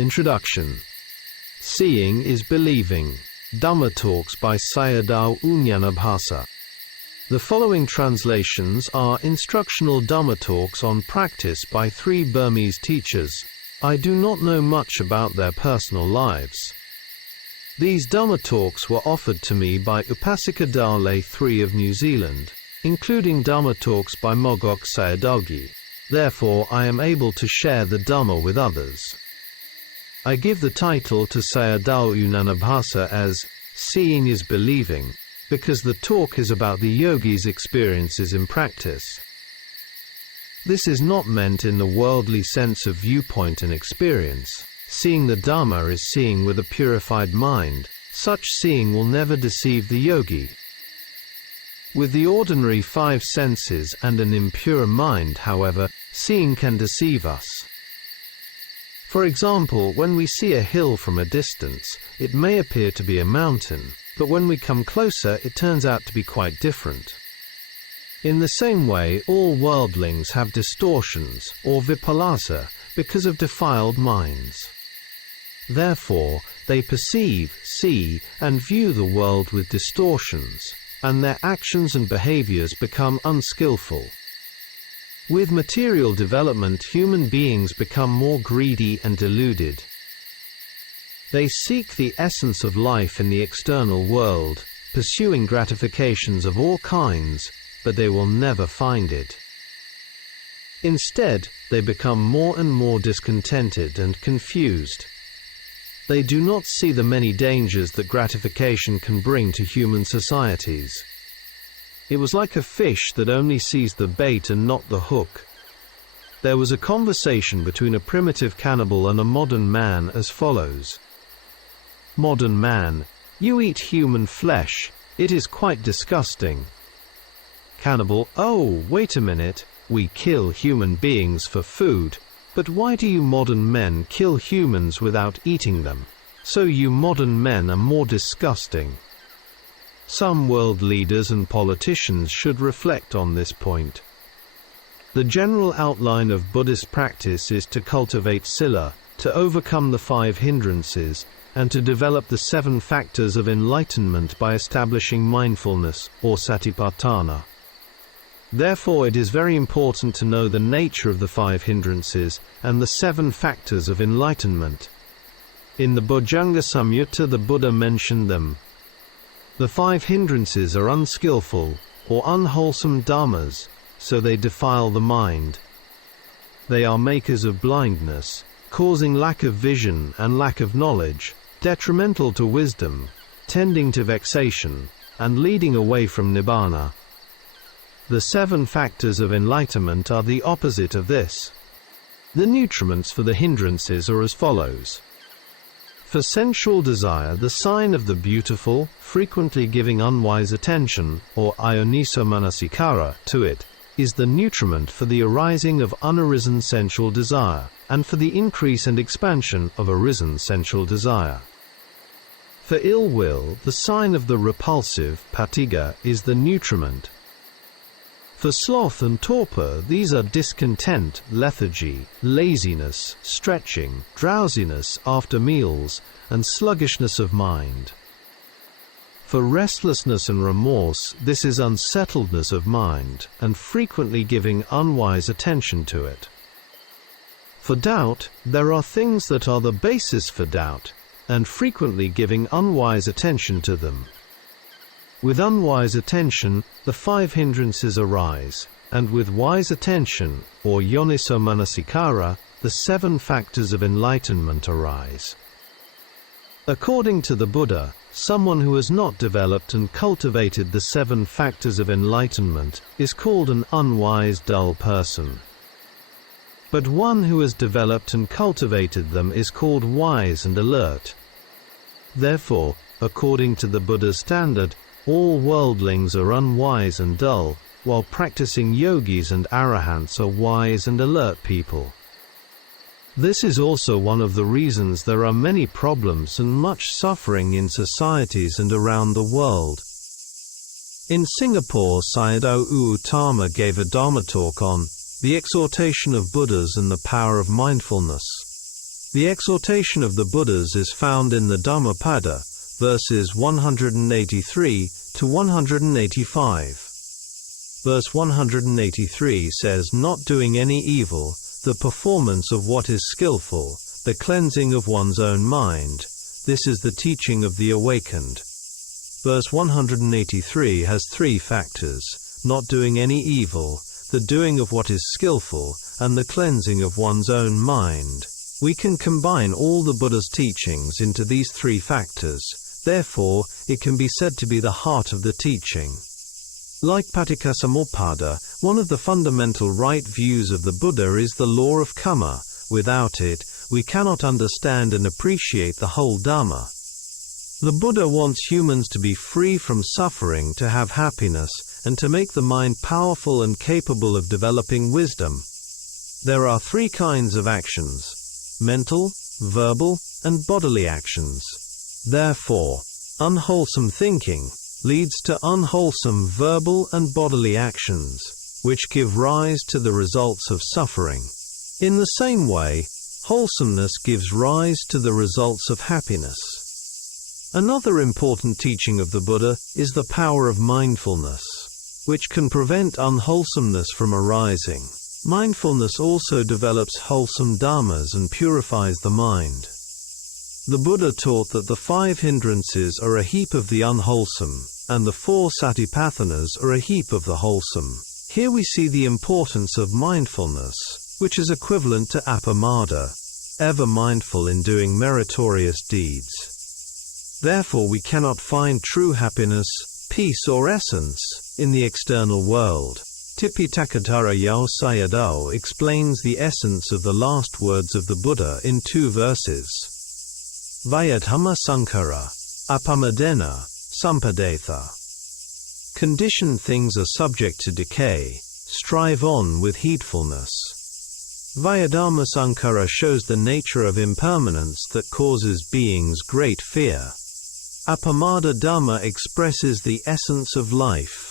Introduction. Seeing is Believing. Dhamma Talks by Sayadaw Nyanabhasa. The following translations are instructional Dhamma talks on practice by 3 Burmese teachers. I do not know much about their personal lives. These Dhamma talks were offered to me by Upasika Dale 3 of New Zealand, including Dhamma talks by Mogok Sayadaw. Therefore, I am able to share the Dhamma with others. I give the title to Sayadaw Nyanabhasa as Seeing is Believing, because the talk is about the yogi's experiences in practice. This is not meant in the worldly sense of viewpoint and experience. Seeing the Dhamma is seeing with a purified mind. Such seeing will never deceive the yogi. With the ordinary 5 senses and an impure mind, however, seeing can deceive us. For example, when we see a hill from a distance, it may appear to be a mountain, but when we come closer, it turns out to be quite different. In the same way, all worldlings have distortions, or vipalasa, because of defiled minds. Therefore, they perceive, see, and view the world with distortions, and their actions and behaviors become unskillful. With material development, human beings become more greedy and deluded. They seek the essence of life in the external world, pursuing gratifications of all kinds, but they will never find it. Instead, they become more and more discontented and confused. They do not see the many dangers that gratification can bring to human societies. It was like a fish that only sees the bait and not the hook. There was a conversation between a primitive cannibal and a modern man as follows. Modern man: you eat human flesh. It is quite disgusting. Cannibal: oh, wait a minute. We kill human beings for food. But why do you modern men kill humans without eating them? So you modern men are more disgusting. Some world leaders and politicians should reflect on this point. The general outline of Buddhist practice is to cultivate sila, to overcome the 5 hindrances, and to develop the 7 factors of enlightenment by establishing mindfulness, or satipatthana. Therefore, it is very important to know the nature of the 5 hindrances and the 7 factors of enlightenment. In the Bojjhanga Samyutta, the Buddha mentioned them. The 5 hindrances are unskillful, or unwholesome dharmas, so they defile the mind. They are makers of blindness, causing lack of vision and lack of knowledge, detrimental to wisdom, tending to vexation, and leading away from nibbana. The 7 factors of enlightenment are the opposite of this. The nutriments for the hindrances are as follows. For sensual desire, the sign of the beautiful, frequently giving unwise attention, or ayoniso manasikara, to it, is the nutriment for the arising of unarisen sensual desire, and for the increase and expansion of arisen sensual desire. For ill will, the sign of the repulsive, patigha, is the nutriment. For sloth and torpor, these are discontent, lethargy, laziness, stretching, drowsiness after meals, and sluggishness of mind. For restlessness and remorse, this is unsettledness of mind, and frequently giving unwise attention to it. For doubt, there are things that are the basis for doubt, and frequently giving unwise attention to them. With unwise attention, the 5 hindrances arise, and with wise attention, or yoniso manasikara, the 7 factors of enlightenment arise. According to the Buddha, someone who has not developed and cultivated the 7 factors of enlightenment is called an unwise, dull person. But one who has developed and cultivated them is called wise and alert. Therefore, according to the Buddha's standard, all worldlings are unwise and dull, while practicing yogis and arahants are wise and alert people. This is also one of the reasons there are many problems and much suffering in societies and around the world. In Singapore, Sayadaw Uttamo gave a Dharma talk on the exhortation of Buddhas and the power of mindfulness. The exhortation of the Buddhas is found in the Dhammapada, verses 183 to 185. Verse 183 says, "Not doing any evil, the performance of what is skillful, the cleansing of one's own mind, this is the teaching of the awakened." Verse 183 has three factors: not doing any evil, the doing of what is skillful, and the cleansing of one's own mind. We can combine all the Buddha's teachings into these three factors, therefore, it can be said to be the heart of the teaching. Like Paticcasamuppada, one of the fundamental right views of the Buddha is the law of karma. Without it, we cannot understand and appreciate the whole Dhamma. The Buddha wants humans to be free from suffering, to have happiness, and to make the mind powerful and capable of developing wisdom. There are three kinds of actions: mental, verbal, and bodily actions. Therefore, unwholesome thinking leads to unwholesome verbal and bodily actions, which give rise to the results of suffering. In the same way, wholesomeness gives rise to the results of happiness. Another important teaching of the Buddha is the power of mindfulness, which can prevent unwholesomeness from arising. Mindfulness also develops wholesome dharmas and purifies the mind. The Buddha taught that the 5 hindrances are a heap of the unwholesome, and the 4 satipathanas are a heap of the wholesome. Here we see the importance of mindfulness, which is equivalent to appamada, ever mindful in doing meritorious deeds. Therefore we cannot find true happiness, peace or essence in the external world. Tipitaka Yao Sayadaw explains the essence of the last words of the Buddha in 2 verses. Vayadhamma sankara, apamadena, sampadetha. Conditioned things are subject to decay, strive on with heedfulness. Vayadhamma sankara shows the nature of impermanence that causes beings great fear. Appamada Dhamma expresses the essence of life.